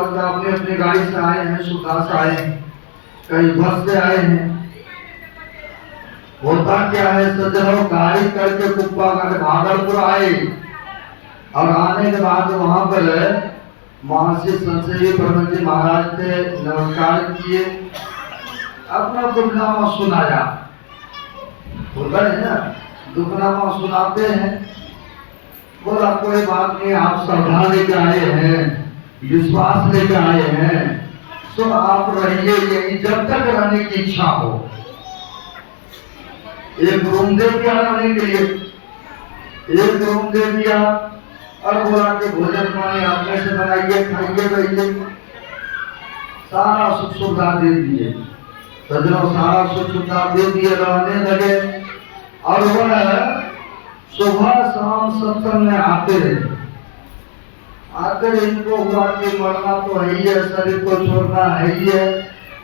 भक्त अपने अपने गाड़ी से आए हैं, सुधा से आए हैं, कई बस से आए हैं। होता क्या है सज्जनों, गाड़ी करके कुप्पा का भागलपुर आए और आने के बाद वहां पर महर्षि संजय ब्रह्म जी महाराज से नमस्कार किए, अपना दुखनामा सुनाया। होता है ना, दुखनामा सुनाते हैं। बोला कोई बात नहीं, आप श्रद्धा लेकर आए हैं, विश्वास लेकर आए हैं, तो आप रहिए यही जब तक रहने की इच्छा हो। एक रूम दे दिया रहने के लिए, एक रूम दे दिया और बोला कि भोजन पानी अपने से बनाइए, खाइए, रहिए, सारा सुख सुविधा दे दिए। सज्जनों सारा सुख सुविधा दे दिए, रहने लगे और वह सुबह शाम सत्संग में आते रहे। इनको हुआ कि मरना तो है ही है, शरीर को छोड़ना है ही है,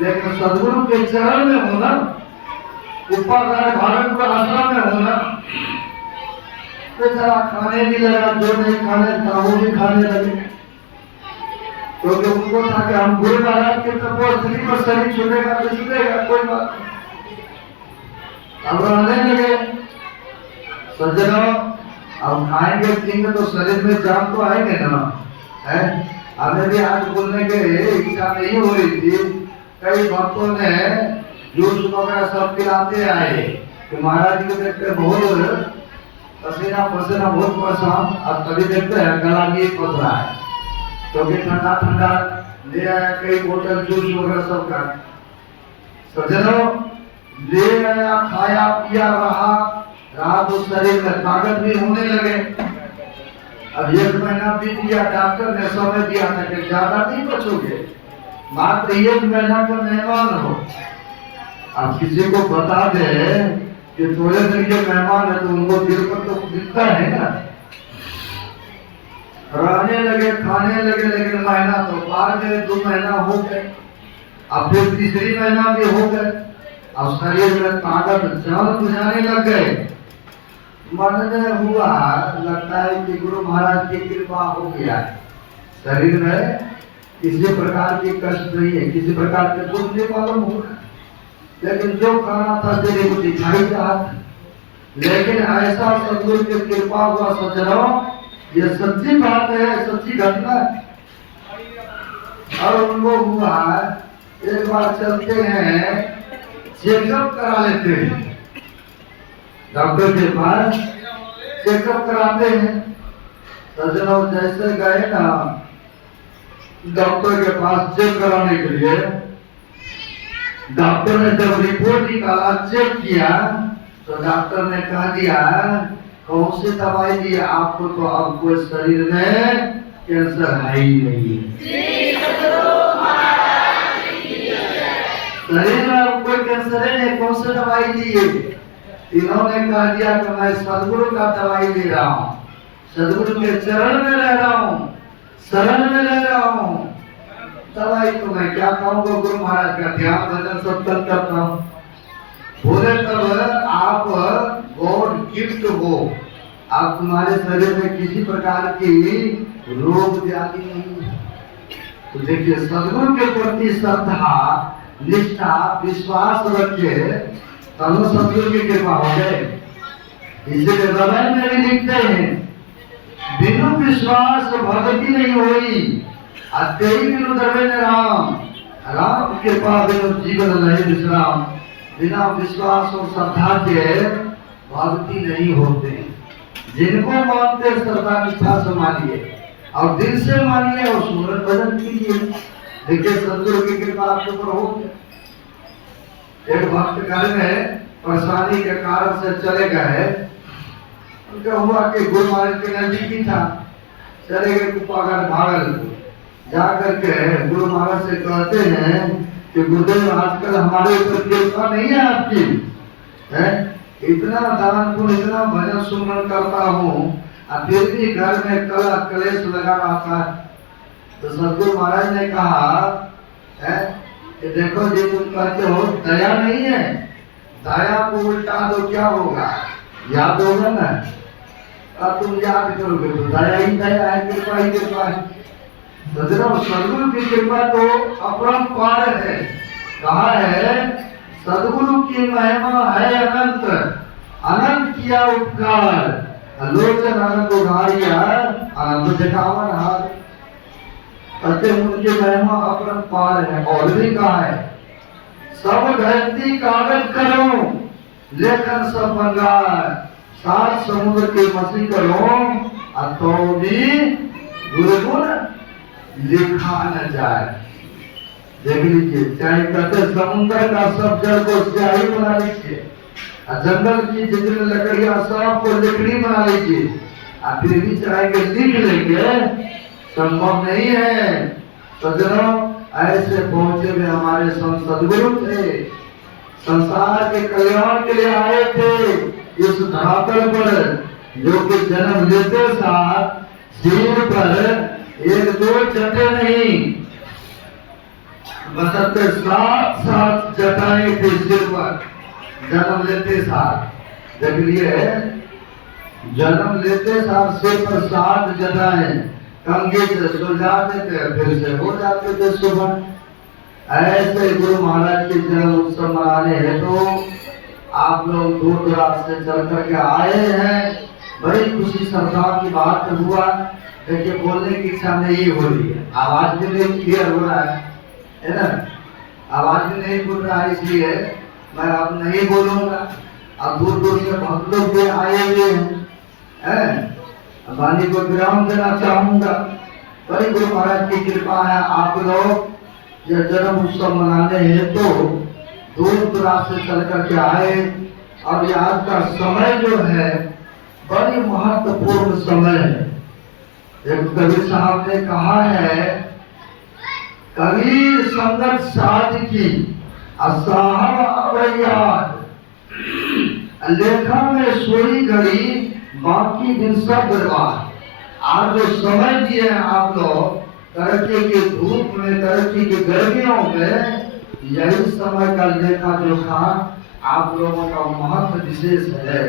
लेकिन सदगुरु के चरण में होना, उपाध्याय भारत का आश्रम में होना, बेचारा खाने भी लगा, जो नहीं खाने था वो भी खाने लगे, क्योंकि उनको था कि हम गुरु महाराज के तपोस्थली पर शरीर छूटेगा तो छूटेगा, कोई बात नहीं। अब रहने लगे। सज्जनों अब खाएंगे पिएंगे तो शरीर में जान तो आएंगे ना, है? हमें भी आज बोलने के इच्छा नहीं हो रही थी। कई भक्तों ने जूस वगैरह सब पिलाते आए कि महाराज जी को देखते बहुत पसीना पसीना, बहुत परेशान। अब कभी देखते हैं गला भी फंस रहा है, क्योंकि ठंडा ठंडा ले आया, कई बोतल जूस वगैरह सब का। सज्जनों ले आया, खाया पिया, रहा तो शरीर में ताकत भी होने लगे। अब 1 महीना बीत गया, डॉक्टर ने समय दिया था कि ज्यादा नहीं बचोगे, मात्र 1 महीना का मेहमान हो। अब किसी को बता दे कि थोड़े दिन के मेहमान है तो उनको दिल पर तो दिखता है ना। रहने लगे, खाने लगे, लेकिन महीना तो पार गए, 2 महीना हो गए, अब फिर तीसरी महीना भी हो गए। अब शरीर में ताकत जान बुझाने लग गए। मन में हुआ लगता है कि गुरु महाराज की कृपा हो गया है, शरीर में किसी प्रकार की कष्ट नहीं है, किसी प्रकार के दुख नहीं मालूम हो रहा, लेकिन जो खाना था शरीर को दिखाई रहा था। लेकिन ऐसा सदगुरु की कृपा हुआ सज्जनों, ये सच्ची बात है, सच्ची घटना है। और उनको हुआ एक बार चलते हैं, चेकअप करा लेते हैं, डॉक्टर के पास चेकअप कराते हैं। सज्जनों जैसे गए ना डॉक्टर के पास चेक कराने के लिए, डॉक्टर ने जब रिपोर्ट निकाला, चेक किया, तो डॉक्टर ने कह दिया कौन सी दवाई दी आपको, तो अब कोई शरीर में कैंसर है ही नहीं, शरीर में अब कोई कैंसर है नहीं, कौन सी दवाई दी है? इन्होंने कह दिया कि मैं सदगुरु का दवाई ले रहा हूँ, सदगुरु के चरण में रह रहा हूँ, शरण में रह रहा हूँ। दवाई तो मैं क्या कहूँगा, गुरु महाराज का ध्यान भजन सब करता हूँ। बोले तब आप गॉड गिफ्ट हो, आप तुम्हारे शरीर में किसी प्रकार की रोग व्याधि नहीं है। तो देखिए सदगुरु के प्रति श्रद्धा, निष्ठा, विश्वास रखे तब सदगुरु की कृपा हो गए। इसलिए रामायण में भी लिखते हैं, बिनु विश्वास भक्ति नहीं हुई, अत्ययी बिनु दर्वे ने राम, राम कृपा बिनु जीवन नहीं विश्राम। बिना विश्वास और श्रद्धा के भक्ति नहीं होते। जिनको मानते श्रद्धा निष्ठा से मानिए और दिल से मानिए और सुमरन भजन कीजिए, देखिए सदगुरु की कृपा आपके ऊपर होगी। एक भक्त घर में परेशानी के कारण से चले गए, उनका हुआ कि गुरु महाराज के नजदीक ही था, चले गए कुप्पागढ़ भागलपुर। जाकर के गुरु महाराज से कहते हैं कि गुरुदेव आजकल हमारे ऊपर कृपा नहीं है आपकी, है इतना दान पुण्य, इतना भजन सुमरन करता हूँ, फिर भी घर में कला कलेश लगा रहता है। तो सदगुरु महाराज ने कहा है कि देखो जी तुम कहते हो दया नहीं है, दया को उल्टा दो क्या होगा, याद होगा ना, अब तुम याद करोगे तो दया ही दया है, कृपा ही कृपा है। सज्जनों, सदगुरु की कृपा तो अपरंपार है। कहा है, सदगुरु की महिमा है अनंत, अनंत किया उपकार, लोचन अनंत उधारिया, अनंत दिखावन हार। कहते उनकी महिमा अपरंपार है। और भी कहा है, सब धरती कागज करो, लेखन सब बंगार, सात समुद्र के मसी करो, तो भी गुरुगुण लिखा न जाए। देख लीजिए, चाहे कहते समुद्र का सब जल को स्याही बना लीजिए, जंगल की जितनी लकड़ियां सब को लकड़ी बना लीजिए, फिर भी चाहेंगे लिख लेंगे, संभव नहीं है। सज्जनों, ऐसे पहुंचे में हमारे संत सदगुरु थे, संसार के कल्याण के लिए आए थे इस धरातल पर, जो कि जन्म लेते साथ सिर पर एक दो जटे नहीं, बसते सात सात जटाएं थे सिर पर जन्म लेते साथ। देख लिए, जन्म लेते साथ सिर पर सात जटाएं, कंघी से सुलझाते थे, फिर से हो जाते थे सुबह। ऐसे गुरु महाराज के जन्म उत्सव मनाने हेतु आप लोग दूर दराज से चल करके आए हैं। बड़ी खुशी श्रद्धा की बात हुआ। देखिए, बोलने की इच्छा नहीं हो रही है, आवाज भी नहीं क्लियर हो रहा है ना, आवाज भी नहीं बोल रहा है, इसलिए मैं अब नहीं बोलूंगा। अब दूर दूर से बहुत लोग भी आए हुए हैं, वाणी को विराम देना चाहूंगा। बड़ी गुरु महाराज की कृपा है, आप लोग यह जन्म उत्सव मनाने हेतु दूर दराज से चल करके आए। और ये आज का समय जो है बड़ी महत्वपूर्ण समय है। एक कबीर साहब ने कहा है, कबीर संगत साध की असाहब अवयाद, लेखा में सोई घड़ी बाकी दिन सब बर्बाद। आज जो समय दिए हैं आप लोग तरक्की की धूप में, तरक्की की गर्मियों में, यही समय का लेखा जोखा आप लोगों का महत्व विशेष है।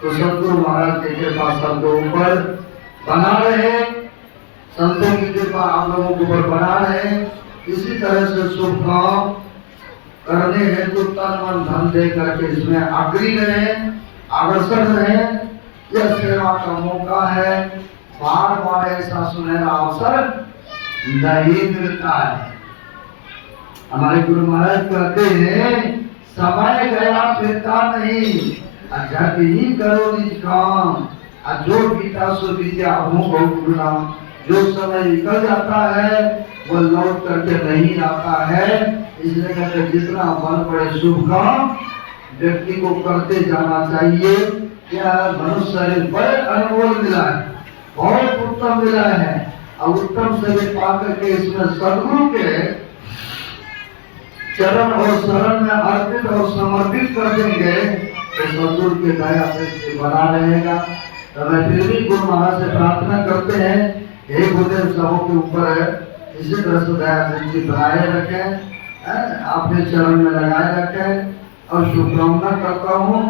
तो सदगुरु महाराज की कृपा सबके ऊपर बना रहे, संतों की कृपा आप लोगों के ऊपर बना रहे। इसी तरह से शुभ काम करने हेतु तन मन धन दे करके इसमें अग्रणी रहे, अग्रसर रहे। यह सेवा का मौका है, बार बार ऐसा सुनहरा अवसर नहीं मिलता है। हमारे गुरु महाराज कहते हैं, समय गया फिरता नहीं, झट ही करो निज काम, जो बीता सो बीता हो गुरु नाम। जो समय निकल जाता है वो लौट करके नहीं आता है। इसलिए कहते जितना मन पड़े शुभ काम व्यक्ति को करते जाना चाहिए। क्या मनुष्य शरीर बड़े अनमोल मिला है, बहुत उत्तम मिला है, और उत्तम शरीर पा करके इसमें सदगुरु के चरण और शरण में अर्पित और समर्पित कर देंगे तो सदगुरु के दया से बना रहेगा। तो मैं फिर भी गुरु महाराज से प्रार्थना करते हैं, हे गुरुदेव सबों के ऊपर इसी तरह से दया दृष्टि बनाए रखें, अपने चरण में लगाए रखें। और शुभकामना करता हूँ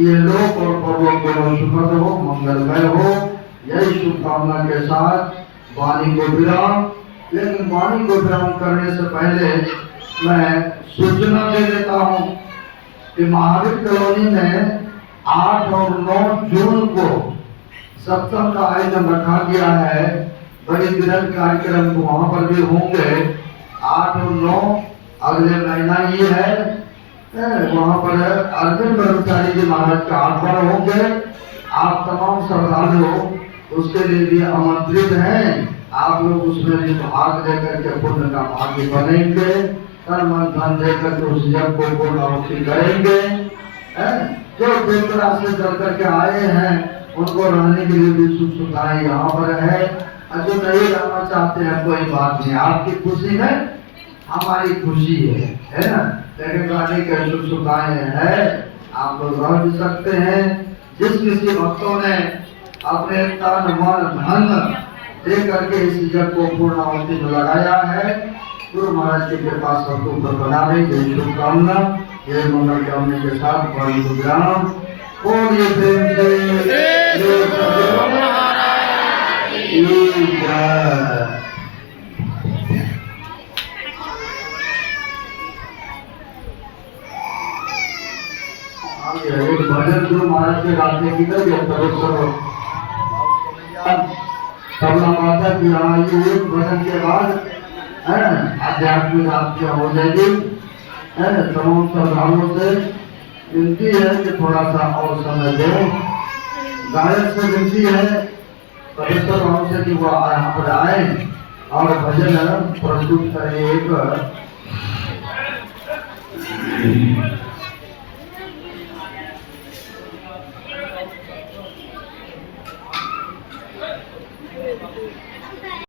ये लोक और परलोक दोनों सुखद हो, मंगलमय हो। यही शुभकामना के साथ वाणी को विराम। लेकिन वाणी को विराम करने से पहले मैं सूचना दे देता हूँ कि महावीर कॉलोनी में 8 और 9 जून को सत्संग का आयोजन रखा गया है। बड़ी दिनद कार्यक्रम वहाँ पर भी होंगे। 8 और 9 अगले महीना ही है। वहाँ पर अर्जुन ब्रह्मचारी जी महाराज का आगमन होंगे। आप तमाम श्रद्धालु उसके लिए भी आमंत्रित हैं। आप लोग उसमें भी भाग लेकर के पुण्य का भागी बनेंगे, तन मन धन देकर के उस यज्ञ को पूर्णाहुति करेंगे। जो दूसरा से चल करके आए हैं उनको रहने के लिए भी सुख सुविधाएं यहाँ पर है। जो नहीं रहना चाहते हैं कोई बात नहीं, आपकी खुशी है हमारी खुशी है ना। लेकिन रहने के सुख सुविधाएं है, आप लोग रह भी सकते हैं। जिस किसी भक्तों ने अपने तन मन धन दे करके इस यज्ञ को पूर्णाहुति में लगाया है, गुरु महाराज जी के पास सबको ऊपर बना रही यही शुभकामना। यह मंगल कामना के साथ वाणी को विराम। बोलिए प्रेम से आते की तो तबला माता की हाँ ये एक भजन के बाद आध्यात्मिक आपकी हो जाएगी। तमाम श्रद्धालुओं से विनती है कि थोड़ा सा और समय दें। गायक से विनती है पवित्र भाव से कि वो यहाँ पर आए और भजन प्रस्तुत करें। एक